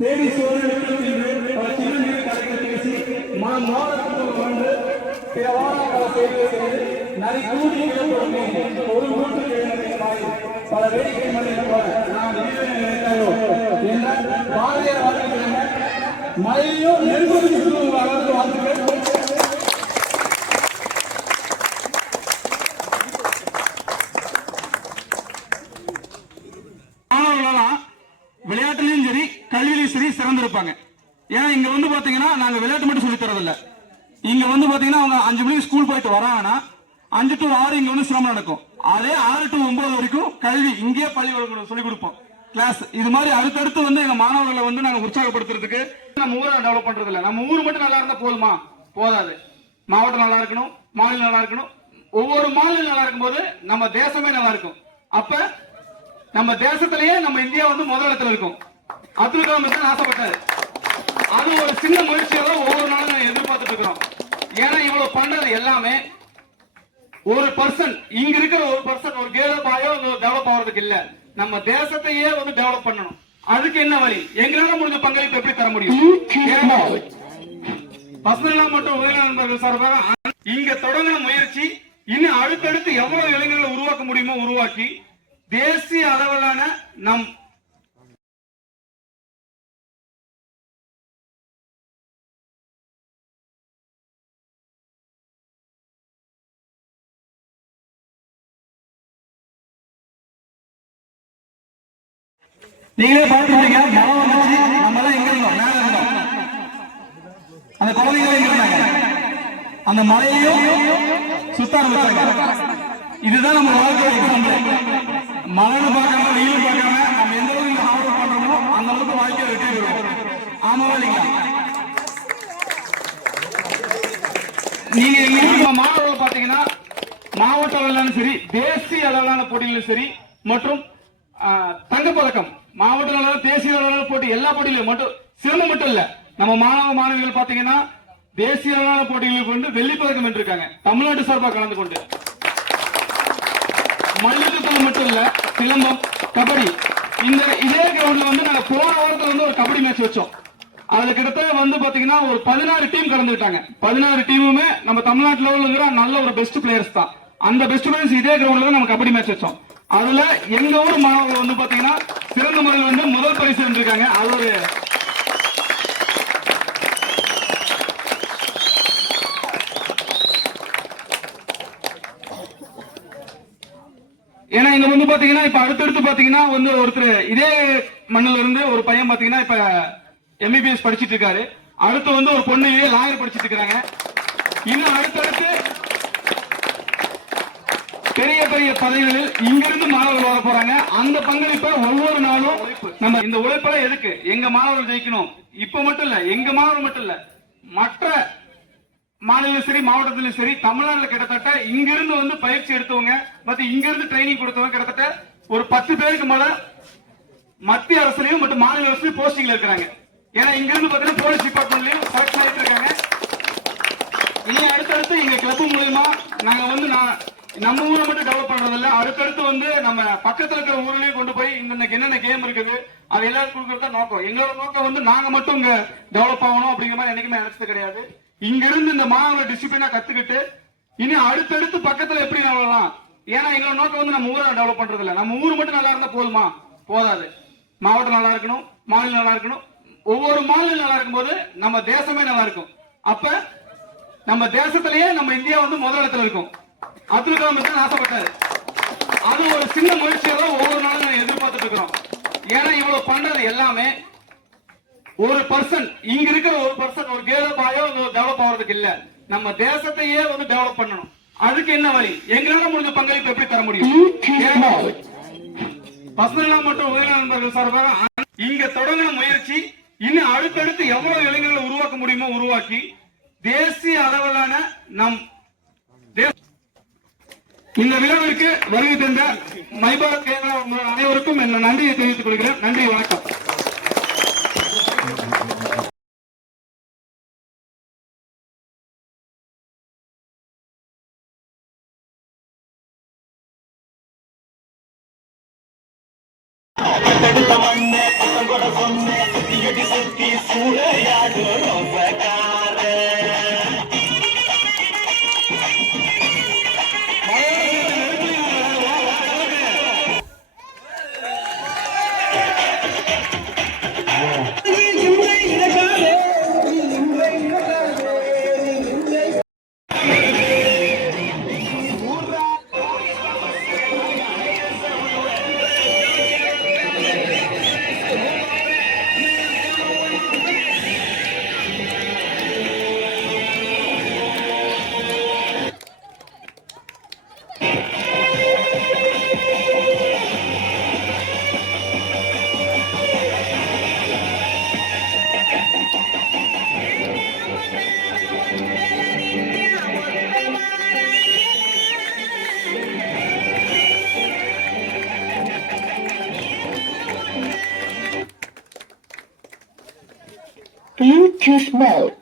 தேடி சோழர்களுக்கு சின்னஞ்சிறு கதைகள் பேசி மனம் நோக்கத்துக்கு வந்து பிற வாராக்கால செய்தியை செய்து நரி கூடி ஒரு மூன்று பல வேடிக்கை மனிதர்கள் நாம் நினைத்தாயோ என்ற பாரதியார் வாழ்க்கையிலான மழையும் நெருங்குவதற்கு சொல்லுவாங்க அளவுக்கு வாழ்த்துக்கள். விளையாட்டுலயும் சரி கல்வியிலும் சரி சிறந்திருப்பாங்க. ஏன்னா இங்க வந்து பாத்தீங்கன்னா நாங்க விளையாட்டு மட்டும் சொல்லி தரதில்ல. இங்க வந்து பாத்தீங்கன்னா அவங்க 5 மணிக்கு ஸ்கூல் போயிட்டு வராங்கன்னா 5 to 6 இங்க வந்து சிரமம் நடக்கும். அதே 6 to 9 வரைக்கும் கல்வி இங்கேயே பள்ளி சொல்லிக் கொடுப்போம் கிளாஸ். இது மாதிரி அடுத்தடுத்து வந்து எங்க மாணவர்களை வந்து நாங்க உற்சாகப்படுத்துறதுக்கு நம்ம ஊரை டெவலப் பண்றது இல்ல. நம்ம ஊர் மட்டும் நல்லா இருந்தா போதுமா? போதாது. மாவட்டம் நல்லா இருக்கணும், மாநிலம் நல்லா இருக்கணும். ஒவ்வொரு மாநிலம் நல்லா இருக்கும் போது நம்ம தேசமே நல்லா இருக்கும். அப்ப நம்ம தேசத்திலேயே நம்ம இந்தியா வந்து முதலிடத்துல இருக்கும். அப்துல் கலாம் தான் ஆசைப்பட்டாரு. அது ஒரு சின்ன முயற்சியாக ஒவ்வொரு நாளும் நான் எதிர்பார்த்துட்டு இருக்கிறோம். ஏன்னா இவ்வளவு பண்றது எல்லாமே ஒரு பர்சன், இங்க இருக்கிற ஒரு பர்சன் ஒரு கேலோ பாயோ டெவலப் ஆகிறதுக்கு இல்ல, நம்ம தேசத்தையே வந்து டெவலப் பண்ணணும். அதுக்கு என்ன வழி? எங்களால முடிஞ்ச பங்களிப்பு எப்படி தர முடியும்? பசங்களா மட்டும் உதவி நண்பர்கள் சார்பாக இங்க தொடங்கின முயற்சி இன்னும் அடுத்தடுத்து எவ்வளவு இளைஞர்களை உருவாக்க முடியுமோ உருவாக்கி தேசிய அளவிலான நம் நீங்களே பார்த்துருக்கீங்க. மழை வந்துச்சு, நம்ம எல்லாம் எங்க இருந்தோம்? மேல இருந்தோம். அந்த குழந்தைங்களே எங்க இருந்தாங்க? அந்த மழையையும் சுத்த ஆரம்பிச்சாங்க. இதுதான் நம்ம வாழ்க்கை. மழைன்னு பார்க்காம வெயில் பார்க்காம நம்ம எந்த அளவுக்கு ஆர்வம் பண்றோமோ அந்த அளவுக்கு வாழ்க்கையை வெற்றி பெறுவோம். ஆமாவா இல்லைங்களா? நீங்க எங்க மாணவர்கள் பாத்தீங்கன்னா மாவட்ட அளவிலான சரி தேசிய அளவிலான போட்டிகளும் சரி மற்றும் தங்கப்பதக்கம் மாவட்ட அளவில் தேசிய அளவிலான போட்டி எல்லா போட்டியிலும் மட்டும் சிறந்த மட்டும் இல்ல, நம்ம மாணவ மாணவிகள் பாத்தீங்கன்னா தேசிய அளவிலான போட்டிகளுக்கு வந்து வெள்ளிப்பதக்கம் வென்றிருக்காங்க தமிழ்நாடு சார்பாக கலந்து கொண்டு. மல்யுத்தத்தில் மட்டும் இல்ல, சிலம்பம், கபடி. இந்த இதே கிரவுண்ட்ல வந்து நாங்க போன வாரத்துல வந்து ஒரு கபடி மேட்ச் வச்சோம். அதுல கிட்டத்தட்ட வந்து பாத்தீங்கன்னா ஒரு 16 டீம் கலந்துட்டாங்க. 16 டீமுமே நம்ம தமிழ்நாட்டு லெவலில் இருக்கிற நல்ல ஒரு பெஸ்ட் பிளேயர்ஸ் தான். அந்த பெஸ்ட் பிளேயர்ஸ் இதே கிரவுண்ட்ல தான் நம்ம கபடி மேட்ச் வச்சோம். அதுல எங்க ஊர் மாணவர்கள் வந்து பாத்தீங்கன்னா சிறந்த முறையில் வந்து முதல் பரிசு வென்றிருக்காங்க. அது ஒரு ஏன்னா இங்க வந்து பாத்தீங்கன்னா இப்ப அடுத்தடுத்து பாத்தீங்கன்னா வந்து ஒருத்தர் இதே மண்ணில இருந்து ஒரு பையன் பாத்தீங்கன்னா இப்ப MBBS படிச்சிட்டு இருக்காரு. அடுத்து வந்து ஒரு பொண்ணு லாயர் படிச்சிட்டு இருக்காங்க. இன்னும் அடுத்தடுத்து பெரிய பெரிய பதவிகளில் இங்கிருந்து மாணவர்கள் வர போறாங்க. அந்த பங்களிப்பை ஒவ்வொரு நாளும் நம்ம இந்த உழைப்பெல்லாம் எதுக்கு? எங்க மாணவர்கள் ஜெயிக்கணும். இப்ப மட்டும் இல்ல, எங்க மாணவர்கள் மட்டும் இல்ல, மற்ற மாநிலம் சரி மாவட்டத்திலும் சரி தமிழ்நாட்டில் கிட்டத்தட்ட இங்கிருந்து வந்து பயிற்சி எடுத்தவங்க இங்கிருந்து ட்ரைனிங் கொடுத்தவங்க கிட்டத்தட்ட ஒரு 10 பேருக்கு மேல மத்திய அரசுலயும் மற்றும் மாநில அரசு போஸ்டிங்ல இருக்கிறாங்க. ஏன்னா இங்கிருந்து பாத்தீங்கன்னா போலீஸ் டிபார்ட்மெண்ட்லயும் செலக்ட் ஆயிட்டு இருக்காங்க. இனி அடுத்தடுத்து எங்க கிளப் மூலமா நாங்க வந்து நம்ம ஊரை மட்டும் டெவலப் பண்றது இல்ல, அடுத்தடுத்து வந்து நம்ம பக்கத்துல இருக்கிற ஊர்லயும் கொண்டு போய் இன்னைக்கு என்னென்ன கேம் இருக்குது அது எல்லாரும் கொடுக்கறதா நோக்கம். எங்களோட நோக்கம் வந்து நாங்க மட்டும் இங்க டெவலப் ஆகணும் அப்படிங்கிற மாதிரி என்னைக்குமே நினைச்சது கிடையாது. இங்க இருந்து இந்த மாணவர்கள் டிசிப்ளினா கத்துக்கிட்டு இனி அடுத்தடுத்து பக்கத்துல எப்படி வரலாம். ஏன்னா எங்களோட நோக்கம் வந்து நம்ம ஊரை டெவலப் பண்றது இல்ல, நம்ம ஊர் மட்டும் நல்லா இருந்தா போதுமா? போதாது. மாவட்டம் நல்லா இருக்கணும், மாநிலம் நல்லா இருக்கணும். ஒவ்வொரு மாநிலம் நல்லா இருக்கும் போது நம்ம தேசமே நல்லா இருக்கும். அப்ப நம்ம தேசத்திலேயே நம்ம இந்தியா வந்து முதலிடத்துல இருக்கும். அப்துல் கலாம் தான் ஆசைப்பட்டாரு. அது ஒரு சின்ன முயற்சியாக ஒவ்வொரு நாளும் நான் எதிர்பார்த்துட்டு இருக்கிறோம். ஏன்னா இவ்வளவு பண்றது எல்லாமே ஒரு பர்சன், இங்க இருக்கிற ஒரு பர்சன் ஒரு கேலோ பாயோ டெவலப் ஆகிறதுக்கு இல்ல, நம்ம தேசத்தையே வந்து டெவலப் பண்ணணும். அதுக்கு என்ன வழி? எங்களால முடிஞ்ச பங்களிப்பு எப்படி தர முடியும்? பசங்களா மட்டும் உதவி நண்பர்கள் சார்பாக இங்க தொடங்கின முயற்சி இன்னும் அடுத்தடுத்து எவ்வளவு இளைஞர்களை உருவாக்க முடியுமோ உருவாக்கி தேசிய அளவிலான நம் இந்த விழாவிற்கு வருகை தந்த மைபாரத் அனைவருக்கும் என் நன்றியை தெரிவித்துக் கொள்கிறேன். நன்றி, வணக்கம். எடுத்த மண்ணே பட்டம் கூட சொன்னேன் Bluetooth mode.